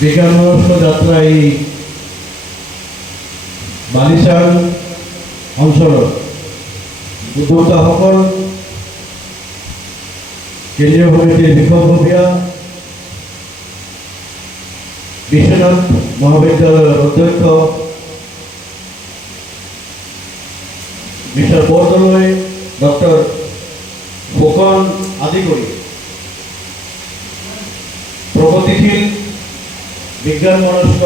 বিজ্ঞান মনস্ক যাত্ৰা এই বালিচাং অঞ্চলৰ উদ্যোক্তাসকল, কেন্দ্ৰীয় সমিতিৰ বিষয়ববীয়া, বিশ্বনাথ মহাবিদ্যালয়ৰ অধ্যক্ষ মিষ্টাৰ বৰদলৈ, ডক্টৰ ফুকন আদি কৰি প্ৰগতিশীল বিজ্ঞান মনস্ক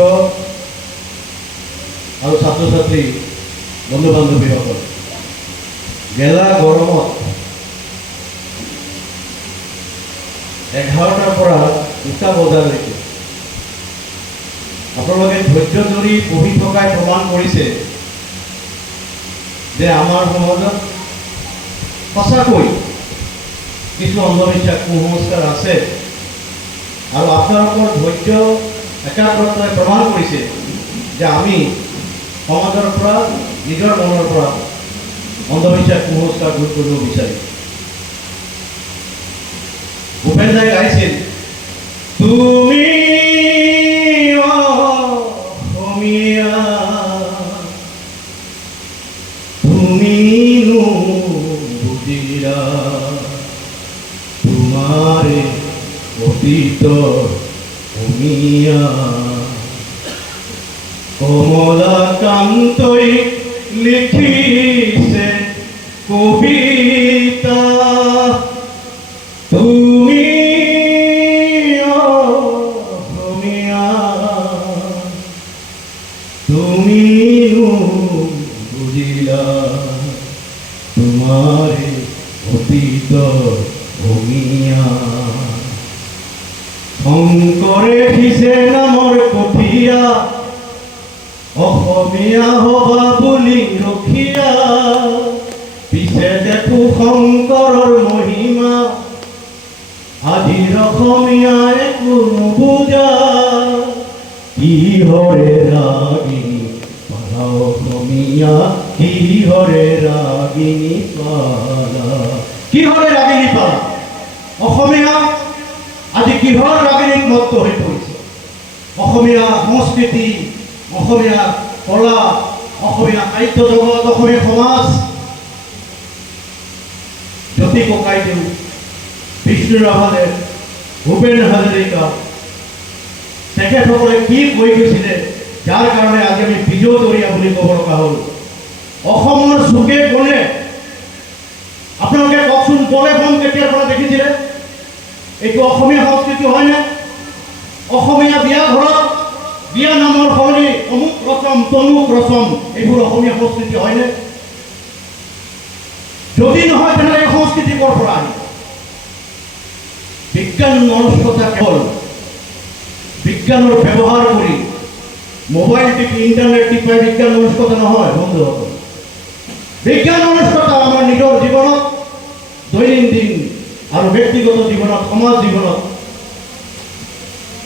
আৰু ছাত্ৰ ছাত্ৰী বন্ধু বান্ধৱীসকল, গেলা গৰমত 11টাৰ পৰা 2টা বজালৈকে আপোনালোকে ধৈৰ্য ধৰি পঢ়ি থকাই প্ৰমাণ কৰিছে যে আমাৰ সমাজত সঁচাকৈ কিছু অন্ধবিশ্বাস, কুসংস্কাৰ আছে আৰু আপোনালোকৰ ধৈৰ্য একাগ্ৰতাই প্ৰমাণ কৰিছে যে আমি সমাজৰ পৰা, নিজৰ মনৰ পৰা অন্ধবিশ্বাস, কুসংস্কাৰ দূৰ কৰিব বিচাৰিম। ভূপেন দাই গাইছিল, তুমি অসমীয়া, তুমি বুজিলা তোমাৰে অতীত অসমীয়া। কমলাকান্তই লিখিছে কবিতা, তুমি অসমীয়া, তুমি বুজিলা তোমাৰে অতীত অসমীয়া। শংকৰে সিঁচে নামৰ কঠীয়া, অসমীয়া হবা বুলি ৰখীয়া, পিছে দেখো শংকৰৰ মহিমা, আজিৰ অসমীয়া একো নুবুজা। কিহৰে ৰাগিনী পালা অসমীয়া, কিহৰে ৰাগিনী পালা, কিহৰে ৰাগিনী পালা অসমীয়া আজি কিহৰ ৰাগিনীত মত্ত হৈ পৰিছে? অসমীয়া সংস্কৃতি, অসমীয়া কলা, অসমীয়া সাহিত্য জগত, অসমীয়া সমাজ, জ্যোতি ককাইদেউ, বিষ্ণু ৰাভাদেৱ, ভূপেন হাজৰিকা, তেখেতসকলে কি কৈ গৈছিলে যাৰ কাৰণে আজি আমি বিজয়দৰীয়া বুলি ক'ব লগা হ'ল। অসমৰ চুকে কোণে আপোনালোকে কওকচোন, বলে বন কেতিয়াৰ পৰা দেখিছিলে? এইটো অসমীয়া সংস্কৃতি হয়নে? অসমীয়া বিয়া ঘৰত বিয়া নামৰ সলনি অমুক ৰচম, তমুক ৰচম, এইবোৰ অসমীয়া সংস্কৃতি হয়নে? যদি নহয় তেনেহ'লে এই সংস্কৃতি ক'ৰ পৰা আহিব? বিজ্ঞান মনস্কতা কেৱল বিজ্ঞানৰ ব্যৱহাৰ কৰি মোবাইল টিপি, ইণ্টাৰনেট টিপাই বিজ্ঞান মনস্কতা নহয় বন্ধুসকল। বিজ্ঞান মনস্কতা আমাৰ নিজৰ জীৱনত, দৈনন্দিন আৰু ব্যক্তিগত জীৱনত, সমাজ জীৱনত।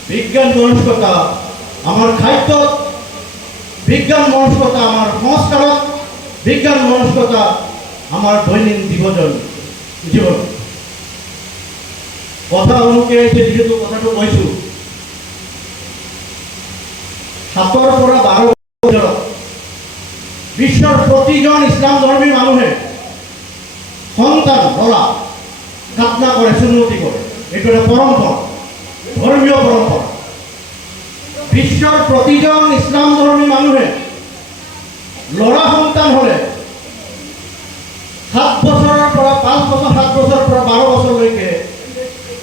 বিজ্ঞান মনস্কতা আমাৰ খাদ্যত, বিজ্ঞান মনস্কতা আমাৰ সংস্কাৰত, বিজ্ঞান মনস্কতা আমাৰ দৈনন্দিন জীৱন। কথা অনুকে আহিছে, যিহেতু কথাটো কৈছোঁ, 7 পৰা 12 বছৰত বিশ্বৰ প্ৰতিজন ইছলাম ধৰ্মী মানুহে সন্তান ল'ৰা স্থাপনা কৰে, সুন্নতি কৰে। এইটো এটা পৰম্পৰা, ধৰ্মীয় পৰম্পৰা। বিশ্বৰ প্ৰতিজন ইছলাম ধৰ্মী মানুহে ল'ৰা সন্তান হ'লে 7 বছৰৰ পৰা 5 বছৰ, 7 বছৰৰ পৰা 12 বছৰলৈকে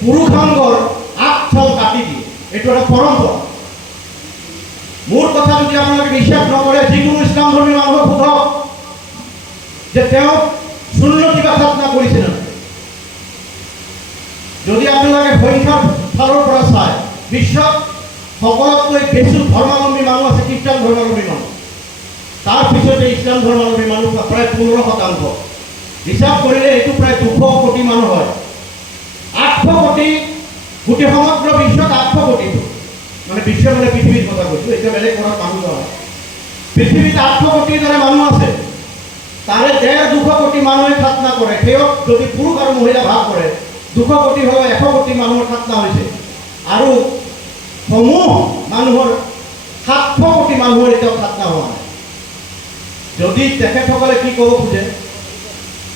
পুৰুষাংগৰ আগফাল কাটি দিয়ে। এইটো এটা পৰম্পৰা। মোৰ কথা যদি আপোনালোকে বিশ্বাস নকৰে, যিকোনো ইছলাম ধৰ্মী মানুহক সোধক যে তেওঁ সুন্নতি বা খাতনা কৰিছে নে? যদি আপোনালোকে সংখ্যাৰ ফালৰ পৰা চায়, বিশ্বত সকলোতকৈ বেছি ধৰ্মাৱলম্বী মানুহ আছে খ্ৰীষ্টান ধৰ্মাৱলম্বী মানুহ, তাৰ পিছতে ইছলাম ধৰ্মাৱলম্বী মানুহ প্ৰায় 15%। হিচাপ কৰিলে এইটো প্ৰায় 200 কোটি মানুহ হয়। 800 কোটি, গোটেই সমগ্ৰ বিশ্বত 800 কোটি, মানে বিশ্ব মানে পৃথিৱীৰ কথা কৈছোঁ, এতিয়া বেলেগ কৰাত মানুহ নহয়। পৃথিৱীত 800 কোটিৰ দৰে মানুহ আছে, তাৰে 150-200 কোটি মানুহে খাতনা কৰে। সেইক যদি পুৰুষ আৰু মহিলা ভাগ কৰে 200 কোটি হয়, 100 কোটি মানুহৰ খাতনা হৈছে। আৰু সমূহ মানুহৰ 700 কোটি মানুহৰ এতিয়াও খাতনা হোৱা নাই। যদি তেখেতসকলে কি ক'ব খোজে,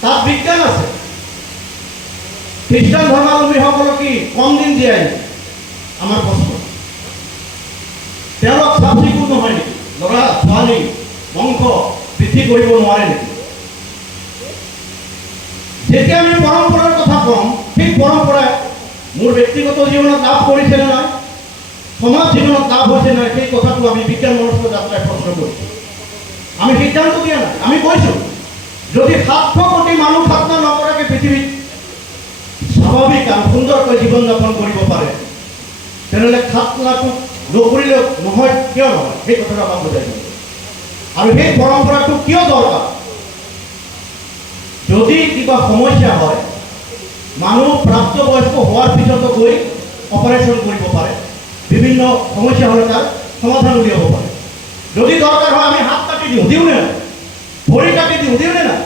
তাত বিজ্ঞান আছে। খ্ৰীষ্টান ধৰ্মাৱলম্বীসকলক কি কম দিন জীয়াই নেকি? আমাৰ প্ৰশ্ন। তেওঁলোক চাফ চিকুণ নহয় নেকি? ল'ৰা ছোৱালী বংশ বৃদ্ধি কৰিব নোৱাৰে নেকি? যেতিয়া আমি পৰম্পৰাৰ কথা কম, সেই পৰম্পৰাই মোৰ ব্যক্তিগত জীৱনত লাভ কৰিছে নে নাই, সমাজ জীৱনত লাভ হৈছে নাই, সেই কথাটো আমি বিজ্ঞান মনস্ক যাত্ৰাই প্ৰশ্ন কৰিছোঁ। আমি সিদ্ধান্ত দিয়া নাই। আমি কৈছোঁ যদি 700 কোটি মানুহ খাতনা নকৰাকৈ পৃথিৱীত স্বাভাৱিক আৰু সুন্দৰকৈ জীৱন যাপন কৰিব পাৰে, তেনেহ'লে খাতনাটো নকৰিলেও নহয়, কিয় নহয়, সেই কথাটো আমাক বুজাই দিব। আৰু সেই পৰম্পৰাটো কিয় দৰকাৰ? যদি কিবা সমস্যা হয়, মানুহ প্ৰাপ্তবয়স্ক হোৱাৰ পিছতো গৈ অপাৰেশ্যন কৰিব পাৰে, বিভিন্ন সমস্যা হ'লে তাৰ সমাধান উলিয়াব পাৰে। যদি দৰকাৰ হয় আমি হাত কাটি দিওঁ নে নাই, ভৰি কাটি দিওঁ নে নাই?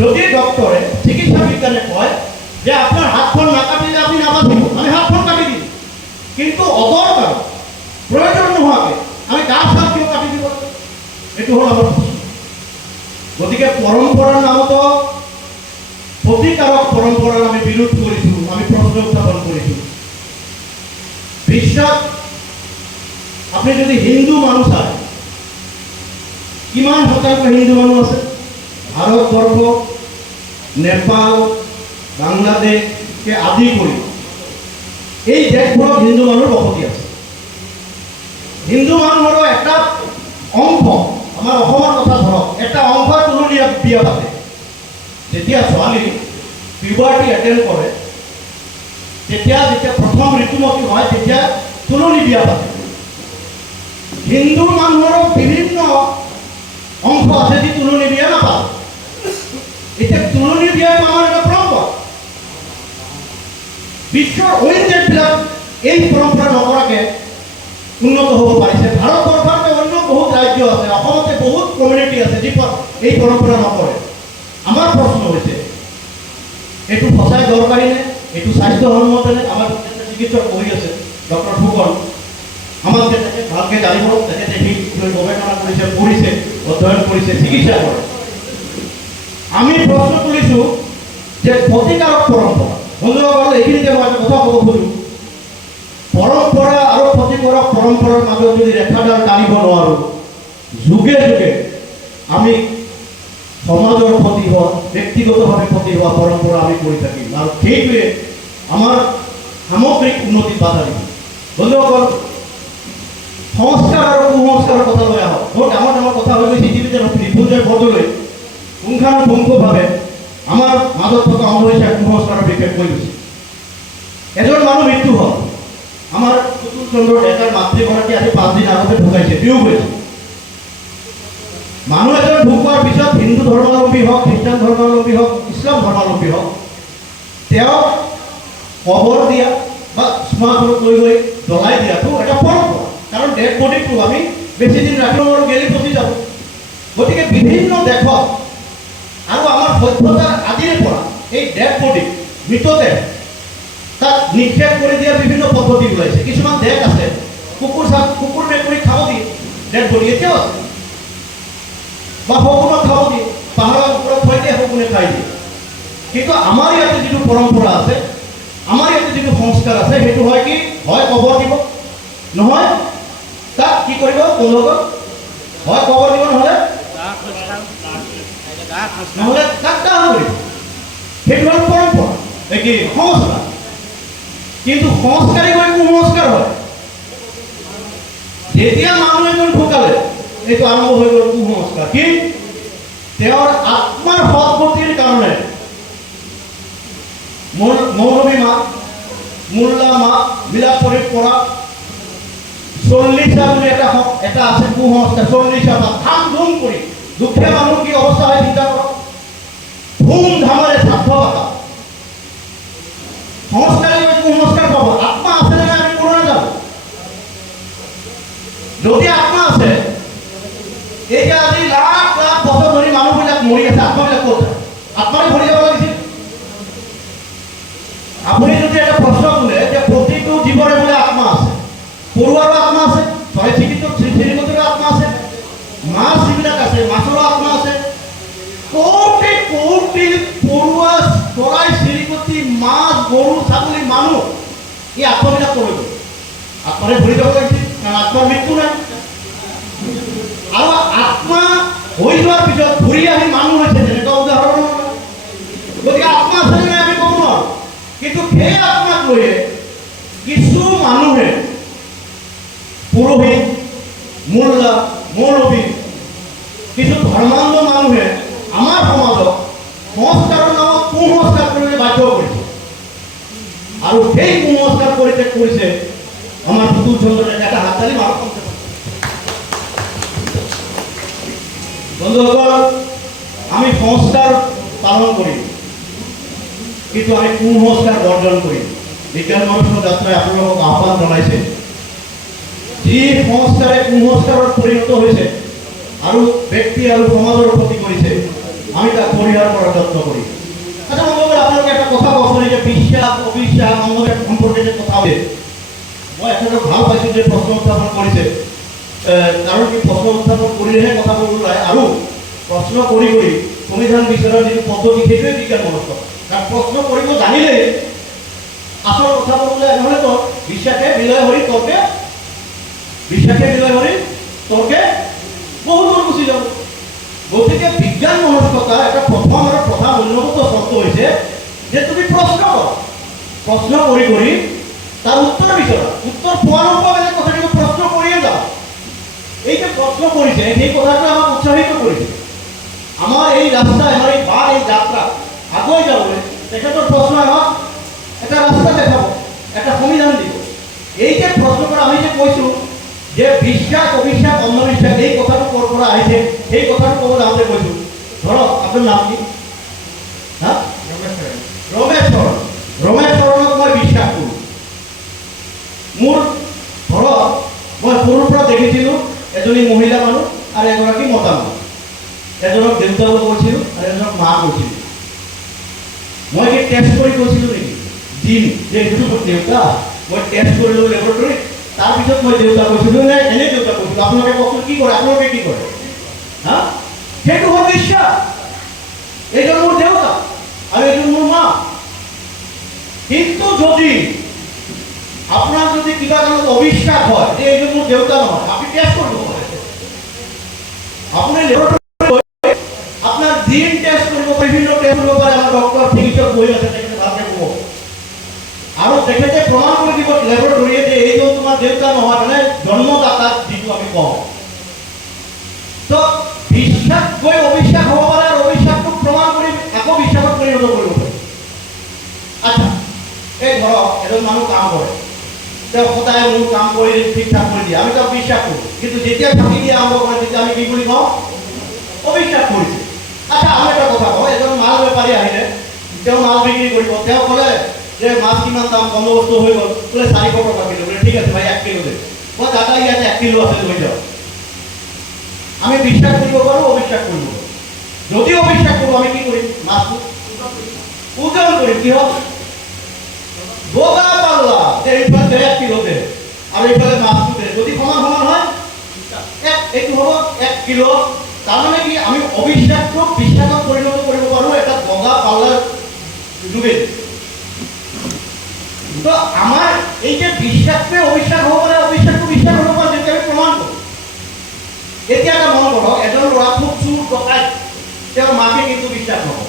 যদি ডক্টৰে চিকিৎসা বিজ্ঞানে কয় যে আপোনাৰ হাতখন নাকাটিলে আপুনি নাবাচিব, আমি হাতখন কাটি দিম। কিন্তু অদৰকাৰ প্ৰয়োজন নোহোৱাকৈ আমি গা চা কিয় কাটি দিব? এইটো হ'ল আমাৰ প্ৰশ্ন। গতিকে পৰম্পৰাৰ নামতো ক্ষতিকাৰক পৰম্পৰাৰ আমি বিৰোধ কৰিছোঁ, আমি প্ৰশ্ন উত্থাপন কৰিছোঁ। বিশ্বত আপুনি যদি হিন্দু মানুহ চায়, কিমান শতাংশ হিন্দু মানুহ আছে? ভাৰতবৰ্ষ, নেপাল, বাংলাদেশকে আদি কৰি এই দেশবোৰত হিন্দু মানুহৰ বসতি আছে। হিন্দু মানুহৰো এটা অংশ, আমাৰ অসমৰ কথা ধৰক, এটা অংশ তুলনীয়া বিয়া পাতে। যেতিয়া ছোৱালী পিউবাৰ্টি এটেণ্ড কৰে, যেতিয়া প্ৰথম ঋতুমতী হয়, তেতিয়া তুলনী বিয়া পাতে। হিন্দু মানুহৰো বিভিন্ন অংশ আছে যি তুলনী বিয়া নাপাতে। এতিয়া তুলনী বিয়াটো আমাৰ এটা পৰম্পৰা। বিশ্বৰ অইন দেশবিলাক এই পৰম্পৰা নকৰাকৈ উন্নত হ'ব পাৰিছে। ভাৰতবৰ্ষতে অন্য বহুত ৰাজ্য আছে, অসমতে বহুত কমিউনিটি আছে যি এই পৰম্পৰা নকৰে। আমাৰ প্ৰশ্ন হৈছে এইটো সঁচাই দৰকাৰী নে? এইটো স্বাস্থ্যসন্মত নে? আমাৰ চিকিৎসক পঢ়ি আছে ডক্টৰ ফুকন, আমাক তেখেতে ভালকৈ জানিব, তেখেতে সি গৱেষণা কৰিছে, পঢ়িছে, অধ্যয়ন কৰিছে, চিকিৎসা কৰে। আমি প্ৰশ্ন তুলিছোঁ যে ক্ষতিকাৰক পৰম্পৰা। বন্ধুসকল, এইখিনিতে মই এটা কথা ক'ব খোজোঁ, পৰম্পৰা আৰু ক্ষতিকাৰক পৰম্পৰাৰ মাজত যদি ৰেখাডাল টানিব নোৱাৰোঁ, যুগে যুগে আমি সমাজৰ ক্ষতি হোৱা, ব্যক্তিগতভাৱে ক্ষতি হোৱা পৰম্পৰা আমি কৰি থাকিম, আৰু সেইটোৱে আমাৰ সামগ্ৰিক উন্নতিত বাধা দিব। বন্ধুসকল, সংস্কাৰ আৰু কুসংস্কাৰৰ কথা লৈ আহক। বহুত ডাঙৰ ডাঙৰ কথা হৈ গৈছে। ইতিমধ্যে ৰিপুঞ্জয় বৰদলৈ পুংখানুপুংখভাৱে আমাৰ মাজত থকা অন্ধবিশ্বাস কুসংস্কাৰৰ বিষয়ে কৈ গৈছে। এজন মানুহ মৃত্যু হ'ল, আমাৰ পুতুল চন্দ্ৰ ডেকাৰ মাতৃগৰাকী আজি 5 দিন আগতে ঢুকাইছে, বিয়োগ হৈছে। মানুহ এজন ঢুকোৱাৰ পিছত হিন্দু ধৰ্মাৱলম্বী হওক, খ্ৰীষ্টান ধৰ্মাৱলম্বী হওক, ইছলাম ধৰ্মাৱলম্বী হওক, তেওঁক কবৰ দিয়া বা শ্মশানত লৈ গৈ জ্বলাই দিয়াটো এটা পৰম্পৰা। কাৰণ ডেড বডিটো আমি বেছি দিন ৰাখিব নোৱাৰোঁ, গেলি পচি যাব। গতিকে বিভিন্ন দেশত আৰু আমাৰ সভ্যতাৰ আদিৰে পৰা এই ডেড বডি, মৃতদেহ, তাক নিক্ষেপ কৰি দিয়াৰ বিভিন্ন পদ্ধতি ওলাইছে। কিছুমান দেশ আছে কুকুৰ মেকুৰী খাব দিয়ে ডেড বডি, এতিয়াও আছে, বা শগুনক খাব দিয়ে, পাহাৰৰ ওপৰত থৈ দিয়ে, শগুনে খাই দিয়ে। কিন্তু আমাৰ ইয়াতে যিটো পৰম্পৰা আছে, আমাৰ ইয়াতে যিটো সংস্কাৰ আছে, সেইটো হয় কি, হয় কবৰ দিব, নহয় তাক কি কৰিব? তেওঁলোকক হয় কবৰ দিব, নহ'লে তাক দাহ কৰিব। সেইটো হ'ল পৰম্পৰা, কি সংস্কাৰ। কিন্তু সংস্কাৰী গৈ কুসংস্কাৰ হয়। যেতিয়া মানুহ এজন ঢুকালে, এইটো আৰম্ভ হৈ গ'ল কুসংস্কাৰ। কি? তেওঁৰ আত্মাৰ সৎগতিৰ কাৰণে মৌলবী মাক, মোল্লা মাক মিলাপ কৰি পৰা 40টা বুলি এটা আছে কুসংস্কাৰ। 40টা বা ধাম ধুম কৰি দুখীয়া মানুহ কি অৱস্থা হয় চিন্তা কৰক। ধুমধামেৰে শ্ৰাদ্ধ পাতা। সংস্কাৰী কুসংস্কাৰ পাব। আত্মা আছে নে আমি কোনো নাজানো। যদি আত্মা আছে, এই যে আজি লাখ লাখ বছৰ ধৰি মানুহবিলাক মৰি আছে, আত্মাবিলাক ক'ত আছে? আত্মাৰে ভৰি যাব লাগিছিল। আপুনি যদি এটা প্ৰশ্ন তোলে যে প্ৰতিটো জীৱৰে বোলে আত্মা আছে, ছাগলী মানুহ এই আত্মাবিলাক কৰিব আত্মাৰে ভৰি যাব লাগিছিল কাৰণ আত্মাৰ মৃত্যু নাই আৰু আত্মা হৈ যোৱাৰ পিছত ঘূৰি আহি মানুহ হৈছে তেনেকুৱা উদাহৰণ গতিকে আত্মা আছে নে আমি ক'ব নোৱাৰোঁ কিন্তু সেই আত্মাক লৈয়ে কিছু মানুহে পুৰোহিত মোল্লা মৌলবী কিছু ধৰ্মান্ধ মানুহে আমাৰ সমাজক সংস্কাৰৰ নামত কুসংস্কাৰ কৰিবলৈ বাধ্য কৰিছে আৰু সেই কুসংস্কাৰ পৰিত্যাগ কৰিছে আমাৰ পুতুল চন্দ্ৰনে এটা হাততালি মাৰক বন্ধুসকল আমি সংস্কাৰ পালন কৰিম কিন্তু আমি কুসংস্কাৰ বৰ্জন কৰিম বিজ্ঞান মনস্ক যাত্ৰাই আপোনালোকক আহ্বান জনাইছে যি সংস্কাৰে কুসংস্কাৰত পৰিণত হৈছে আৰু ব্যক্তি আৰু সমাজৰ ক্ষতি কৰিছে আমি তাক পৰিহাৰ কৰাৰ যত্ন কৰিম আচ্ছা বন্ধুসকল আপোনালোকে এটা কথা কওকচোন যে বিশ্বাস অবিশ্বাস অন্ধবিশ্বাস সম্পৰ্কে যে কথা হৈছে মই এটা ভাল পাইছোঁ যে প্ৰশ্ন উত্থাপন কৰিছে কাৰণ কি প্ৰশ্ন উত্থাপন কৰিলেহে কথাবোৰ ওলায় আৰু প্ৰশ্ন কৰি কৰি সংবিধান বিচাৰৰ যিটো পদ্ধতি সেইটোৱে বিজ্ঞান মনস্ক কাৰণ প্ৰশ্ন কৰিব জানিলে আচল কথাবোৰ ওলাই নহ'লেতো বিশ্বাসে বিলয় হৰি তৰ্কে বহুত দূৰ গুচি যাব গতিকে বিজ্ঞান মনস্কতাৰ এটা প্ৰথম আৰু প্ৰধান উন্নত শব্দ হৈছে যে তুমি প্ৰশ্ন কৰা প্ৰশ্ন কৰি কৰি তাৰ উত্তৰ বিচৰা উত্তৰ পোৱা নোপোৱা বেলেগ কথা কিন্তু প্ৰশ্ন কৰিয়ে যাওঁ এই যে প্ৰশ্ন কৰিছে সেই কথাটো আমাক উৎসাহিত কৰিছে আমাৰ এই ৰাস্তা আমাৰ এই বাট এই যাত্ৰা আগুৱাই যাবলৈ তেখেতৰ প্ৰশ্ন আমাক এটা ৰাস্তা দেখাব এটা সংবিধান দিব এই যে প্ৰশ্ন কৰা আমি যে কৈছোঁ যে বিশ্বাস অবিশ্বাস অন্ধবিশ্বাস এই কথাটো ক'ৰ পৰা আহিছে সেই কথাটো ক'ব যাওঁতে কৈছোঁ ধৰক আপোনাৰ নাম কি হা ৰমেশ চৰণক মই বিশ্বাস কৰোঁ মোৰ ঘৰত মই সৰুৰ পৰা দেখিছিলোঁ এজনী মহিলা মানুহ আৰু এগৰাকী মতা মানুহ এজনক দেউতা বুলি কৈছিলোঁ আৰু এজনক মা কৈছিলোঁ মই কি টেষ্ট কৰি কৈছিলোঁ নেকি দিন যে এইটো মোৰ দেউতা মই টেষ্ট কৰিলোঁ লেবৰেটৰীত তাৰপিছত মই দেউতা কৈছিলোঁ নে এনেই দেউতা কৈছিলোঁ আপোনালোকে কওকচোন কি কৰে আপোনালোকে কি কৰে হা সেইটো হ'ল বিশ্বাস এইজন মোৰ দেউতা আৰু এইজন মোৰ মা কিন্তু যদি আপোনাৰ যদি কিবা কাৰণত অবিশ্বাস হয় যে এইজন মোৰ দেউতা নহয় আপুনি টেষ্ট কৰিব পাৰে আপুনি লেবৰেটৰীত আপোনাৰ জিন টেষ্ট কৰিব বিভিন্ন টেষ্ট কৰিব পাৰে আমাৰ ডক্টৰ চিকিৎসক বহি আছে তেখেতে ভালকৈ ক'ব আৰু তেখেতে প্ৰমাণ কৰি দিব লেবৰেটৰীয়ে যে এইজন তোমাৰ দেউতা নহয় মানে জন্মদাতা যিটো আমি কওঁ তো বিশ্বাস গৈ অবিশ্বাস হ'ব পাৰে আৰু অবিশ্বাসটোক প্ৰমাণ কৰি আকৌ বিশ্বাসত পৰিণত কৰিব পাৰে আচ্ছা এই ধৰক এজন মানুহ কাম কৰে তেওঁ সদায় মোৰ কাম কৰি ঠিক ঠাক কৰি দিয়ে আমি তাক বিশ্বাস কৰোঁ কিন্তু যেতিয়া ফাঁকি দিয়া আৰম্ভ কৰে তেতিয়া আমি কি বুলি কওঁ অবিশ্বাস কৰিছে আচ্ছা আমি এটা কথা কওঁ এজন মাল বেপাৰী আহিলে তেওঁ মাল বিক্ৰী কৰিব তেওঁ ক'লে যে মাছ কিমান দাম বন্দবস্ত হৈ গ'ল বোলে 400 টকা কিলো বোলে ঠিক আছে ভাই 1 কিলো দে মই দাদা ইয়াতে 1 কিলো আছে লৈ যাওঁ আমি বিশ্বাস কৰিব পাৰোঁ অবিশ্বাস কৰিব পাৰোঁ যদি অবিশ্বাস কৰোঁ আমি কি কৰিম মাছটো ওজন কৰিম কি হ'ব বগা পাল্লা যে এইফালে 1 কিলো দে আৰু এইফালে মাছটো দে যদি সমান সমান হয় এইটো হ'ব 1 কিলো তাৰমানে কি আমি অবিশ্বাসটোক বিশ্বাসত পৰিণত কৰিব পাৰোঁ এটা বগা পাল্লাৰ যোগেদি তো আমাৰ এই যে বিশ্বাসটোৱে অবিশ্বাস হ'ব পাৰে অবিশ্বাসটো বিশ্বাস হ'ব পাৰে যেতিয়া আমি প্ৰমাণ কৰোঁ এতিয়া এটা মন কৰক এজন ল'ৰা খুব চুৰ ডকাইত তেওঁৰ মাকে কিন্তু বিশ্বাস নহ'ব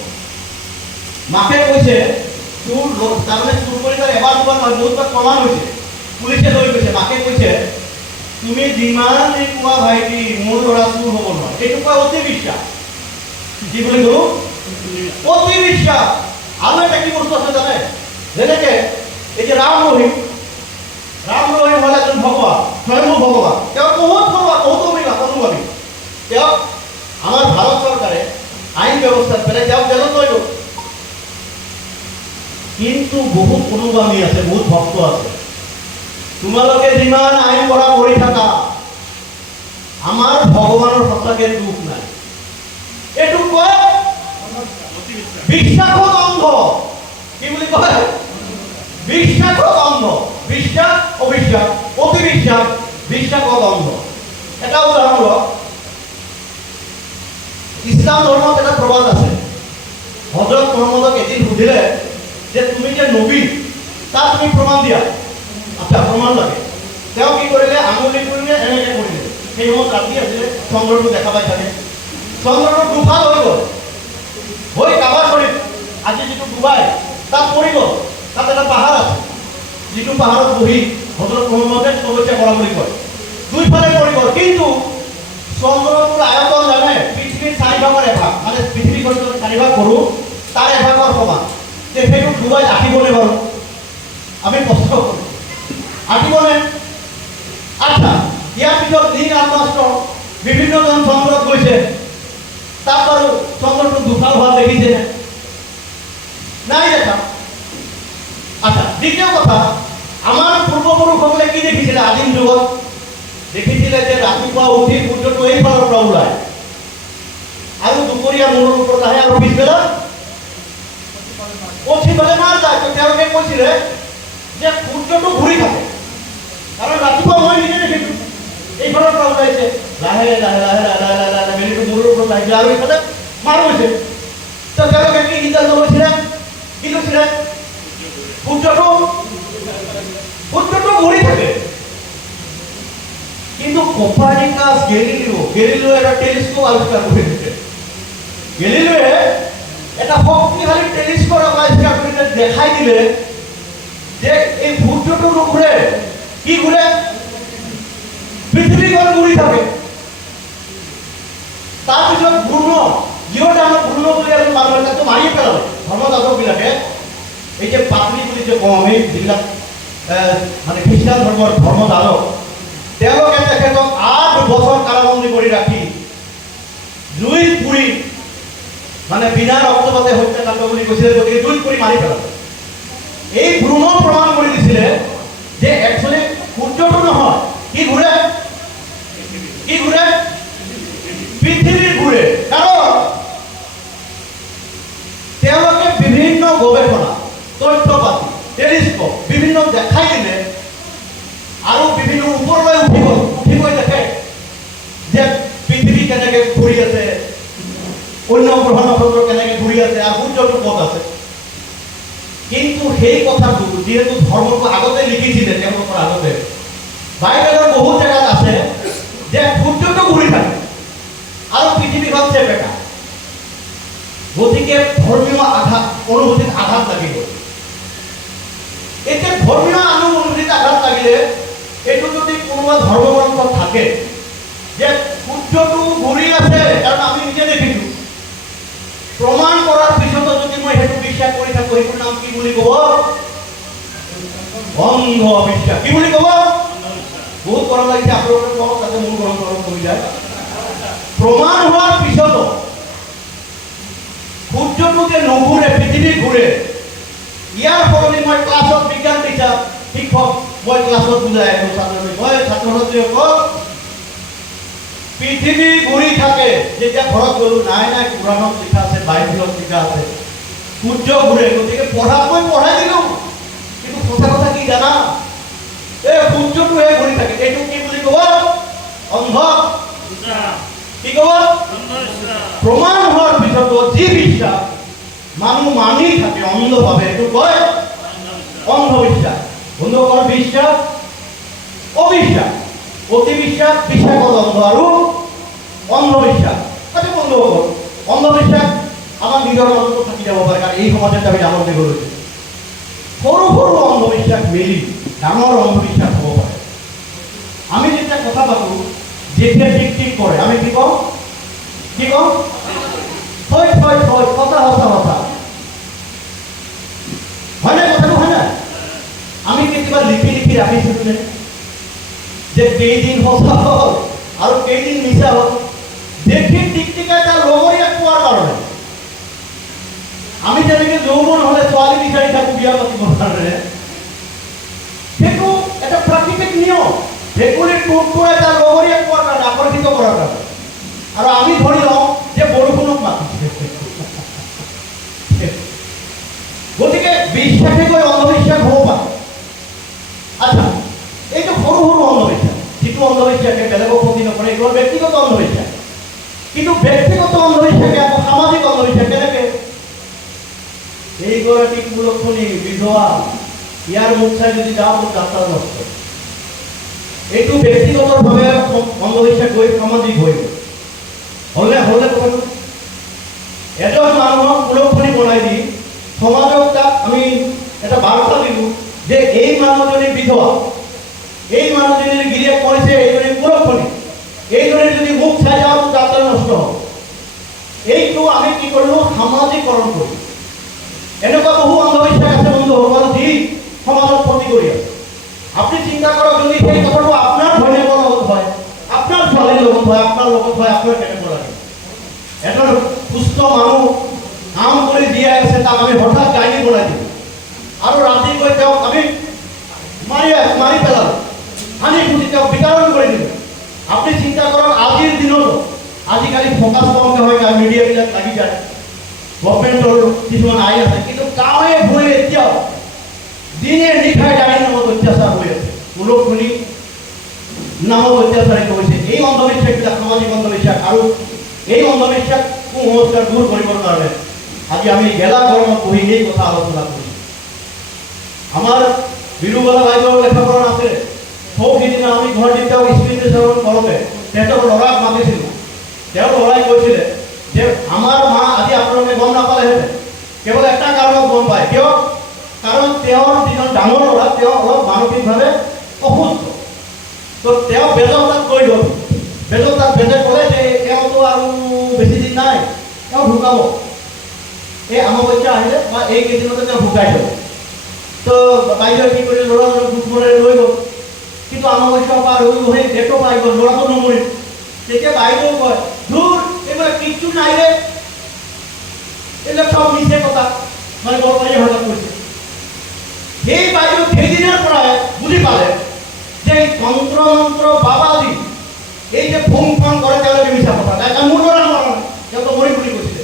মাকে কৈছে চুৰ তাৰমানে চুৰ কৰি তাৰ এবাৰ দুবাৰ নহয় বহুতবাৰ প্ৰমাণ হৈছে পুলিচে লৈ গৈছে মাকে কৈছে তুমি যিমান যি কোৱা ভাইটি মোৰ ল'ৰা চুৰ হ'ব নহয় এইটো কোৱা অতি বিশ্বাস কি বুলি ক'লোঁ অতি বিশ্বাস আৰু এটা কি বস্তু আছে জানে যেনেকৈ এই যে ৰাম ৰহিম হ'ল এজন ভগৱান স্বয়ম্ভু ভগৱান তেওঁ বহুত ভগৱান বহুত অনুগামী তেওঁক আমাৰ ভাৰত চৰকাৰে আইন ব্যৱস্থাত পেলাই তেওঁক জেলত লৈ গ'ল কিন্তু বহুত অনুগামী আছে বহুত ভক্ত আছে তোমালোকে যিমান আইন কৰা কৰি থাকা আমাৰ ভগৱানৰ সঁচাকৈ দুখ নাই এইটো কয় বিশ্বাসত অন্ধ কি বুলি কয় বিশ্বাসত অন্ধ বিশ্বাস অবিশ্বাস অতি বিশ্বাস বিশ্বাসত অন্ধ এটা উদাহৰণ লওক ইছলাম ধৰ্মত এটা প্ৰবাদ আছে হজৰত মহম্মদক এদিন সুধিলে যে তুমি যে নবী তাক তুমি প্ৰমাণ দিয়া। আচ্ছা, প্ৰমাণ লাগে। তেওঁ কি কৰিলে, আঙুলি কৰিলে, এনেকৈ কৰিলে। সেই সময়ত ৰাতি আছিলে, চন্দ্ৰটো দেখা পাই থাকে। চন্দ্ৰটো দুফাল হৈ গ'ল, হৈ কাবা শৰীফ আজি যিটো ডুবাই তাত পৰি গ'ল। তাত এটা পাহাৰ আছে, যিটো পাহাৰত বহি হজৰত মুহাম্মদে তপস্যা কৰা বুলি কয়। দুইফালে পৰি গ'ল, কিন্তু চন্দ্ৰটোৰ আয়তন জানে পৃথিৱীৰ 4 ভাগৰ 1 ভাগ, মানে পৃথিৱীখন যদি 4 ভাগ কৰোঁ তাৰ 1 ভাগৰ সমান। যে সেইটো ডুবাই আঁকিবনে বাৰু? আমি প্ৰশ্ন কৰোঁ, আঁকিবনে? আচ্ছা, ইয়াৰ পিছত নীল আৰ্মষ্ট্ৰং বিভিন্নজন চন্দ্ৰত গৈছে, তাত বাৰু চন্দ্ৰটো দুফাল হোৱা দেখিছে নাই দেখা? আচ্ছা, দ্বিতীয় কথা, আমাৰ পূৰ্বপুৰুষসকলে কি দেখিছিলে আদিম যুগত? দেখিছিলে যে ৰাতিপুৱা উঠি সূৰ্যটো এইফালৰ পৰা ওলায় আৰু দুপৰীয়া মূৰৰ ওপৰত আহে আৰু পিছবেলা পশ্চিমফালে নাযায়। তো তেওঁলোকে কৈছিলে যে সূৰ্যটো ঘূৰি থাকে, কাৰণ ৰাতিপুৱা মই নিজে দেখিছোঁ এইফালৰ পৰা ওলাইছে, লাহে লাহে লাহে লাহে লাহে লাহে মেলিটো মূৰৰ ওপৰত আহিছে আৰু এইফালে মাৰ হৈছে। তো তেওঁলোকে কি সিদ্ধান্ত লৈছিলে? কি লৈছিলে? সূৰ্যটো ঘূৰি থাকে। কিন্তু কোপাৰ্নিকাছ, গেলিলিও এটা টেলিস্কোপ আৱিষ্কাৰ কৰিছে। গেলিলিওৱে এটা শক্তিশালী টেলিস্কোপ আৱিষ্কাৰ কৰি দেখাই দিলে যে এই সূৰ্যটো নুঘূৰে, কি ঘূৰে? পৃথিৱীখন ঘূৰি থাকে। তাৰপিছত জিঅ'ডামক ব্ৰুনো বুলি এজন মানুহ এটাতো মাৰি পেলালে ধৰ্মযাজকবিলাকে। এই যে পাত্ৰী বুলি যে কওঁ আমি, যিবিলাক মানে খ্ৰীষ্টান ধৰ্মৰ ধৰ্মযাজক, তেওঁলোকে তেখেতক 8 বছৰ কাৰাবন্দী কৰি ৰাখি জুইত পুৰি, মানে বিনা ৰক্তপাতে হত্যাকাণ্ড বুলি কৈছিলে, গতিকে জুইত পুৰি মাৰি পেলালে। এই ব্ৰুনো প্ৰমাণ কৰি দিছিলে যে একচুৱেলি সূৰ্যটো নহয়, কি ঘূৰে? কি ঘূৰে? পৃথিৱী ঘূৰে। কাৰণ তেওঁলোকে বিভিন্ন গৱেষণা, তথ্যপাতি, টেলিস্কোপ বিভিন্ন দেখাই দিলে আৰু বিভিন্ন ওপৰলৈ উঠি গৈ দেখে যে পৃথিৱী কেনেকৈ ঘূৰি আছে, অন্য গ্ৰহ নক্ষত্ৰ কেনেকৈ ঘূৰি আছে আৰু সূৰ্যটো ক'ত আছে। কিন্তু সেই কথাটো যিহেতু ধৰ্মটো আগতে লিখিছিলে, তেওঁলোকৰ আগতে বাইবেলৰ বহুত জেগাত আছে যে সূৰ্যটো ঘূৰি থাকে আৰু পৃথিৱীখন চেপেটা। গতিকে ধৰ্মীয় অনুভূতিত আঘাত লাগিব। এতিয়া ধৰ্মীয় অনুভূতিত আঘাত লাগিলে এইটো যদি কোনোবা ধৰ্মগ্ৰন্থ থাকে যে সূৰ্যটো ঘূৰি আছে, কাৰণ আমি নিজে দেখিছোঁ, প্ৰমাণ কৰাৰ পিছতো যদি মই সেইটো বিশ্বাস কৰি থাকোঁ, সেইটোৰ নাম কি বুলি ক'ব? অন্ধবিশ্বাস। কি বুলি ক'ব? বহুত গৰম লাগিছে, আপোনালোকে কওক, তাতে মোৰ গৰম কমি যায়। প্ৰমাণ হোৱাৰ পিছতো সূৰ্যটো যে নুঘূৰে, পৃথিৱী ঘূৰে, ইয়াৰ সলনি মই ক্লাছত বিজ্ঞান শিক্ষক, মই ক্লাছত বুজাই আছোঁ ছাত্ৰ ছাত্ৰীসকল, পৃথিৱী ঘূৰি থাকে। যেতিয়া ঘৰত গ'লো, নাই নাই কোৰাণত লিখা আছে, বাইবেলত লিখা আছে সূৰ্য ঘূৰে, গতিকে পঢ়াই দিলোঁ। কিন্তু সঁচা কথা কি জানা? এই সূৰ্যটোহে ঘূৰি থাকে। এইটো কি বুলি ক'ব? অন্ধ। কি ক'ব? প্ৰমাণ হোৱাৰ পিছতো যি বিশ্বাস মানুহ মানি থাকে অন্ধভাৱে, এইটো কয় অন্ধবিশ্বাস। বন্ধুসকল, বিশ্বাস, অবিশ্বাস, অতিবিশ্বাস, বিশ্বাসত অন্ধ আৰু অন্ধবিশ্বাস। আচ্ছা বন্ধুসকল, অন্ধবিশ্বাস আমাৰ নিজৰ মাজতো থাকি যাব পাৰে, কাৰণ এই সমাজত আমি ডাঙৰ দীঘল হৈছোঁ। সৰু সৰু অন্ধবিশ্বাস মিলি ডাঙৰ অন্ধবিশ্বাস হ'ব পাৰে। আমি যেতিয়া কথা পাতোঁ, যেতিয়া ঠিক কৰে, আমি কি কওঁ? কি কওঁ? কথা হয় নাই? কথাটো হয় নাই? আমি কেতিয়াবা লিখি ৰাখিছিলোঁ যে কেইদিন সঁচা হ'ল আৰু কেইদিন মিছা হ'ল। দেখি টিকটিকাই তাৰ লগৰীয়াক পোৱাৰ কাৰণে আমি যেনেকৈ যৌৱন হ'লে ছোৱালী বিচাৰি থাকোঁ বিয়া পাতিবৰ কাৰণে, সেইটো এটা প্ৰাকৃতিক নিয়ম। ভেকুলীৰ টোপটোৱে তাৰ লগৰীয়াক পোৱাৰ কাৰণে, আকৰ্ষিত কৰাৰ কাৰণে। আৰু আমি ধৰি লওঁ যে বৰষুণক মাতিছে। গতিকে বিশ্বাসে গৈ অন্ধবিশ্বাস হ'ব পাৰে। আচ্ছা, এইটো সৰু সৰু অন্ধবিশ্বাস, যিটো অন্ধবিশ্বাসে বেলেগক ক্ষতি নকৰে, এইটো হ'ল ব্যক্তিগত অন্ধবিশ্বাস। কিন্তু ব্যক্তিগত অন্ধবিশ্বাসে আকৌ সামাজিক অন্ধবিশ্বাস কেনেকৈ? এইগৰাকী কুলক্ষণী বিধৱা ইয়াৰ মুখ চাই যদি যাওঁ মোৰ যাত্ৰা নষ্ট। এইটো ব্যক্তিগতভাৱে অন্ধবিশ্বাস গৈ সামাজিক হৈ গ'ল। হ'লে কথাটো এজন মানুহক কুলক্ষণি বনাই দি সমাজক তাক আমি এটা বাৰ্তা দিলোঁ যে এই মানুহজনী বিধৱা, এই মানুহজনীৰ গিৰিয়েক কৰিছে এইজনী কুলক্ষণি, এইজনীৰ যদি মুখ চাই যাওঁ তো যাত্ৰা নষ্ট হ'ব। এইটো আমি কি কৰিলোঁ, সামাজিকৰণ কৰিলোঁ। এনেকুৱা বহু অন্ধবিশ্বাস আছে বন্ধুসকল যি সমাজত ক্ষতি কৰি আছে। আপুনি চিন্তা কৰক, যদি সেই কথাটো আপোনাৰ ঘৈণীয়েকৰ লগত হয়, আপোনাৰ ছোৱালীৰ লগত হয়, আপোনাৰ লগত হয়, আপোনাৰ কেনেকুৱা লাগে? এজন সুস্থ মানুহ কাম কৰি জীয়াই আছে, তাক আমি হঠাৎ ডাইনী বনাই দিলোঁ আৰু ৰাতি গৈ তেওঁক আমি মাৰি পেলালোঁ, সানি খুঁজি তেওঁক বিতৰণ কৰি দিলোঁ। আপুনি চিন্তা কৰক, আজিৰ দিনতো আজিকালি ফ'কাছ কমকৈ হয়, কাৰণ মিডিয়াবিলাক লাগি যায়, গভৰ্ণমেণ্টৰ কিছুমান আইন আছে, কিন্তু গাঁৱে ভূঞে এতিয়াও দিনে নিশাই ডাইনী নামত অত্যাচাৰ হৈ আছে, কুলক্ষণি নামত অত্যাচাৰিত হৈছে। এই অন্ধবিশ্বাসবিলাক সামাজিক অন্ধবিশ্বাস, আৰু এই অন্ধবিশ্বাস কুসংস্কাৰ দূৰ কৰিবৰ কাৰণে আজি আমি গেলা গৰমত বহি এই কথা আলোচনা কৰিছোঁ। আমাৰ বিৰুবালা বাইদেউৰ লেখাকৰণ আছে, সৌ সিদিনা আমি গুৱাহাটীত তেওঁক স্মৃতিচাৰণ কৰোঁতে তেখেতৰ ল'ৰাক মাতিছিলোঁ। তেওঁৰ ল'ৰাই কৈছিলে যে আমাৰ মা আজি আপোনালোকে গম নাপালেহেঁতেন, কেৱল এটা কাৰণত গম পায়, কিয়? কাৰণ তেওঁৰ যিজন ডাঙৰ ল'ৰা তেওঁ অলপ মানসিকভাৱে অসুস্থ। তো তেওঁ বেজৰ তাত গৈ গ'ল, বেজৰ তাত বেজে ক'লে যে তেওঁতো আৰু বেছি দিন নাই, তেওঁ ঢুকাব, এই অমাৱস্যা আহিলে বা এই কেইদিনতে তেওঁ ঢুকাই যাব। তো বাইদেৱে কি কৰিলে, ল'ৰাজনক দুখ মনেৰে লৈ গ'ল, কিন্তু অমাৱস্যা পাৰ হৈ ডেটো পাই গ'ল, ল'ৰাটো নমৰিল। তেতিয়া বাইদেউ কয়, দূৰ এইবাৰ কিচ্ছু নাই ৰে, এইবিলাক চব মিছে কথা, মানে বৰপাৰী ভাষাত কৈছে। সেই বাইদেউ সেইদিনাৰ পৰাই বুজি পালে যে তন্ত্ৰ মন্ত্ৰ বাবাজী এই যে ফুং ফাং কৰে তেওঁলোকে মিছা কথা, তাই মোৰ ল'ৰা মৰা নাই, তেওঁতো মৰিম বুলি কৈছিলে।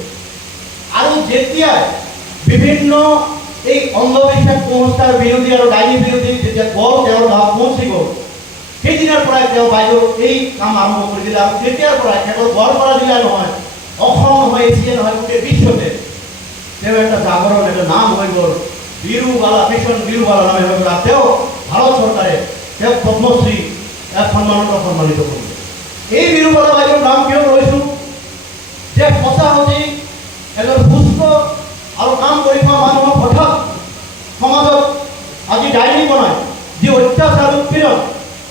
আৰু যেতিয়াই বিভিন্ন এই অন্ধবিশ্বাস কুসংস্কাৰ বিৰোধী আৰু ডাইনী বিৰোধী যেতিয়া গ'ল, তেওঁৰ ভাৱ পৌঁচি গ'ল, সেইদিনাৰ পৰাই তেওঁ বাইদেউ এই কাম আৰম্ভ কৰি দিলে। আৰু তেতিয়াৰ পৰাই কেৱল গোৱালপাৰা জিলা নহয়, অসম নহয়, এছিয়া নহয়, গোটেই বিশ্বতে তেওঁ এটা জাগৰণ, এটা নাম হৈ গ'ল, বিৰুবালা মিছন বিৰুবালা নামে হৈ গ'ল। তেওঁ ভাৰত চৰকাৰে তেওঁক পদ্মশ্ৰী সন্মানিত কৰিলে। এই বিৰুবালা বাইদেউৰ নাম কিয় লৈছোঁ যে সঁচাসঁচি এজন সুস্থ আৰু কাম কৰি খোৱা মানুহক হঠাৎ সমাজত আজি ডাইনী বনাই যি অত্যাচাৰ উৎপীড়ন,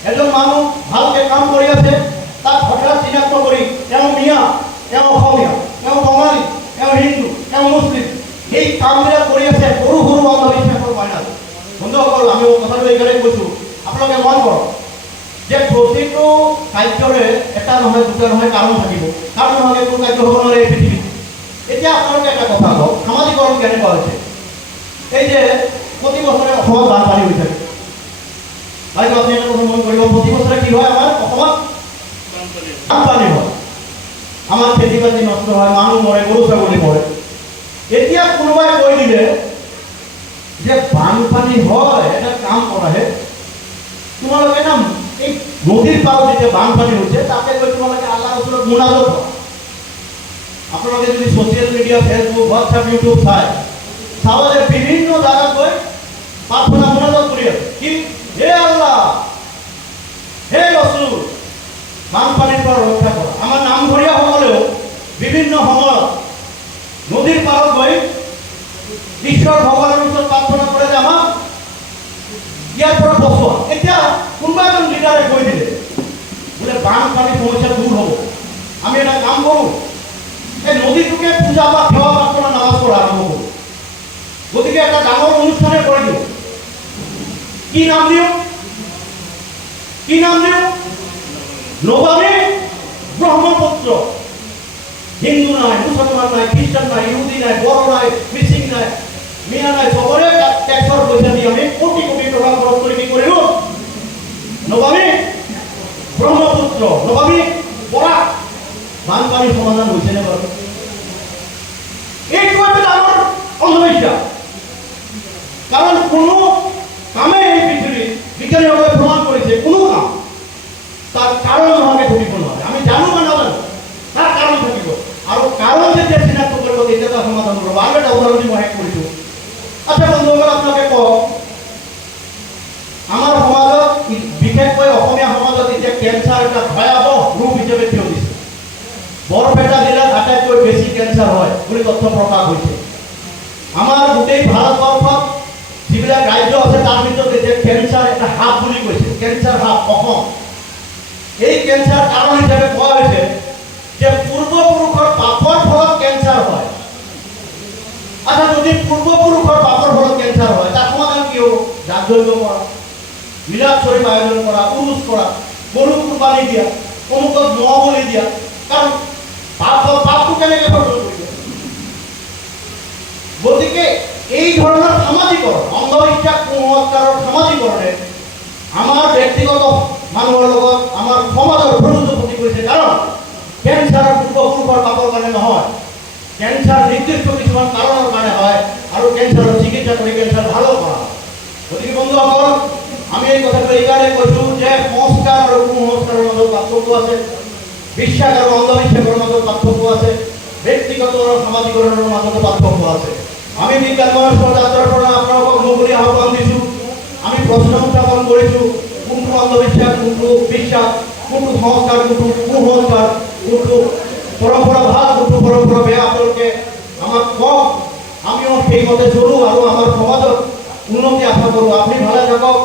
এজন মানুহ ভালকৈ কাম কৰি আছে তাক হঠাৎ চিনাক্ত কৰি তেওঁ মিয়া, তেওঁ অসমীয়া, তেওঁ বঙালী, তেওঁ হিন্দু, তেওঁ মুছলিম, এই কামবিলাক কৰি আছে সৰু সৰু অন্ধবিশ্বাসৰ মাইনাত। বন্ধুসকল, আমি কথাটো এইকাৰণে কৈছোঁ, আপোনালোকে মন কৰক যে প্ৰতিটো কাৰ্যৰে এটা নহয় দুটা নহয় কাৰণ থাকিব, কাৰণ নহ'লে কোনো কাৰ্য হ'ব নোৱাৰে এই পৃথিৱীত। এতিয়া আপোনালোকে এটা কথা কওক, সামাজিকৰণ কেনেকুৱা হৈছে? এই যে প্ৰতি বছৰে অসমত বানপানী হৈ থাকে, বাইদেউ আপুনি এটা কথা মন কৰিব, প্ৰতি বছৰে কি হয় আমাৰ অসমত? বানপানী হয়, আমাৰ খেতি বাতি নষ্ট হয়, মানুহ মৰে, গৰু ছাগলী মৰে। এতিয়া কোনোবাই কৈ দিলে যে বানপানী হয়, এটা কাম কৰাহে, তোমালোকে না এই নদীৰ পাৰত যেতিয়া বানপানী হৈছে তাতে গৈ তোমালোকে আল্লাহৰ ওচৰত মুনাজাত হয়। আপোনালোকে যদি social media, Facebook, WhatsApp, YouTube চাব যে বিভিন্ন জায়গাত গৈ প্ৰাৰ্থনা মুনাজাত কৰি আছে, কি হে আল্লাহ, হে ৰসুল, বানপানীৰ পৰা ৰক্ষা কৰা। আমাৰ নামঘৰীয়াসকলেও বিভিন্ন সময়ত নদীৰ পাৰত গৈ ঈশ্বৰ ভগৱানৰ ওচৰত প্ৰাৰ্থনা কৰে যে আমাক ইয়াৰ পৰা বচোৱা। এতিয়া কোনোবা এজন লিডাৰে কৈ দিলে বোলে বানপানীৰ সমস্যা দূৰ হ'ব, আমি এটা কাম কৰোঁ, এই নদীটোকে পূজা বা সেৱা প্ৰাৰ্থনা নামাজ কৰা আৰম্ভ কৰোঁ। গতিকে এটা ডাঙৰ অনুষ্ঠানে কৰি দিওঁ। কি নাম দিওঁ? নমামী ব্ৰহ্মপুত্ৰ। হিন্দু নাই, মুছলমান নাই, খ্ৰীষ্টান নাই, ইহুদি নাই, বড়ো নাই, মিচিং নাই, মিয়া নাই, চবৰে টেক্সৰ পইচা দি আমি কোটি কোটি টকা খৰচ কৰি কি কৰিলোঁ? নমামী ব্ৰহ্মপুত্ৰ, নমামী বৰাক। বানপানীৰ সমাধান হৈছেনে বাৰু? এইটো এটা ডাঙৰ অন্ধবিশ্বাস। কাৰণ কোনো কামেই এই পৃথিৱীত বিজ্ঞানীসকলে প্ৰমাণ কৰিছে, কোনো কাম তাৰ কাৰণ নোহোৱাকৈ ঘটিব নোৱাৰে। আমি জানো বা নাজানো, তাৰ কাৰণ থাকিব, আৰু কাৰণ যেতিয়া চিনাক্ত কৰিব তেতিয়া তাৰ সমাধান কৰিব। আৰু এটা উদাহৰণ দি মই শেষ কৰিছোঁ। আচ্ছা বন্ধুসকল, আপোনালোকে কওক কেঞ্চাৰ এটা ভয়াৱহ ৰূপ হিচাপে থিয় দিছে। বৰপেটা জিলাত আটাইতকৈ বেছি কেঞ্চাৰ হয় বুলি তথ্য প্ৰকাশ হৈছে। আমাৰ গোটেই ভাৰতবৰ্ষত যিবিলাক ৰাজ্য আছে তাৰ ভিতৰত এতিয়া কেঞ্চাৰ এটা হাব বুলি কৈছে, কেঞ্চাৰ হাব অসম। এই কেঞ্চাৰ কাৰণ হিচাপে কোৱা হৈছে যে পূৰ্বপুৰুষৰ পাপৰ ফলত কেঞ্চাৰ হয়। আচ্ছা, যদি পূৰ্বপুৰুষৰ পাপৰ ফলত কেঞ্চাৰ হয় তাৰ সমাধান কি হ'ব? যাগযজ্ঞ কৰা, মিলাদ শৰীফ আয়োজন কৰা, উৰুচ কৰা, গৰু কুৰবানী দিয়া, অমুকত মহ বলি দিয়া। কাৰণ পাপটো কেনেকৈ সহ্য কৰিব? গতিকে এই ধৰণৰ সামাজিকৰণ, অন্ধবিশ্বাস কুসংস্কাৰৰ সামাজিকৰণে আমাৰ ব্যক্তিগত মানুহৰ লগত আমাৰ সমাজৰ প্ৰযুক্ত ক্ষতি কৰিছে। কাৰণ কেঞ্চাৰৰ পূৰ্বপুৰুষৰ পাপৰ কাৰণে নহয়, কেঞ্চাৰ নিৰ্দিষ্ট কিছুমান কাৰণৰ কাৰণে হয় আৰু কেঞ্চাৰৰ চিকিৎসা কৰি কেঞ্চাৰ ভালো কৰা হয়। গতিকে বন্ধুসকল, আমি এই কথাটো এইকাৰণে কৈছোঁ যে সংস্কাৰ আৰু কুসংস্কাৰৰ মাজত পাৰ্থক্য আছে, বিশ্বাস আৰু অন্ধবিশ্বাসৰ মাজত পাৰ্থক্য আছে, ব্যক্তিগত আৰু সামাজিকৰণৰ মাজতো পাৰ্থক্য আছে। আমি বিজ্ঞান মঞ্চৰ যাত্ৰাৰ পৰা আপোনালোকক মুকলি আহ্বান দিছোঁ। আমি প্ৰশ্ন উত্থাপন কৰিছোঁ, কোনটো অন্ধবিশ্বাস, কোনটো বিশ্বাস, কোনটো সংস্কাৰ, কোনটো কুসংস্কাৰ, কোনটো পৰম্পৰা ভাল, কোনটো পৰম্পৰা বেয়া, আপোনালোকে আমাক কওক। আমিও সেইমতে চলোঁ আৰু আমাৰ সমাজত উন্নতি আশা কৰোঁ। আপুনি ভালে থাকক,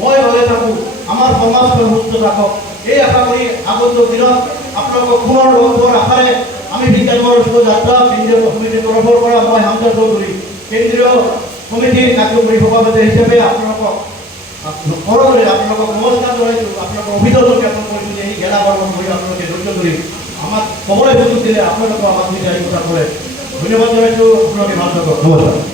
মই ভালে থাকোঁ, আমাৰ সমাজখন সুস্থ থাকক, এই আশা কৰি আগন্তুক দিনত আপোনালোকক পুনৰ লগ পোৱাৰ আশাৰে আমি বিজ্ঞান মঞ্চ যাত্ৰা কেন্দ্ৰীয় সমিতিৰ তৰফৰ পৰা মই হামজা চৌধুৰী কেন্দ্ৰীয় সমিতিৰ কাৰ্যকৰী সভাপতি হিচাপে আপোনালোকক নমস্কাৰ জনাইছোঁ, আপোনালোকক অভিনন্দন জ্ঞাপন কৰিছোঁ যে এই গেলা গৰম কৰি আপোনালোকে ধৈৰ্য ধৰি আমাক ক'বলৈ সুযোগ দিলে, আপোনালোকৰ আমাক নিজে কথা ক'লে। ধন্যবাদ জনাইছোঁ। আপোনালোকে ভাল থাকক। নমস্কাৰ।